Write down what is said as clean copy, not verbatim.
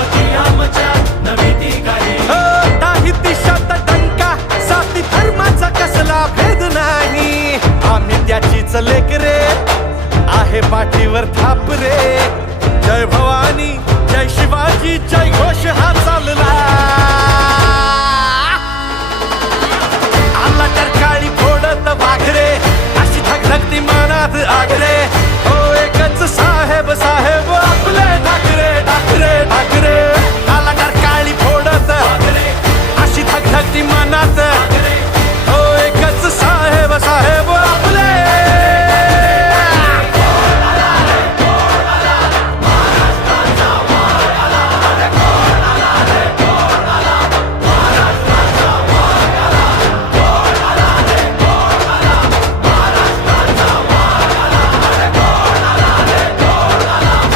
छत्रपती आमच्या नवी ती काही नाही दिशात डंका जाती धर्माचा कसला भेद नाही आम्ही त्याचीच लेकरे आहे पाठीवर थाप रे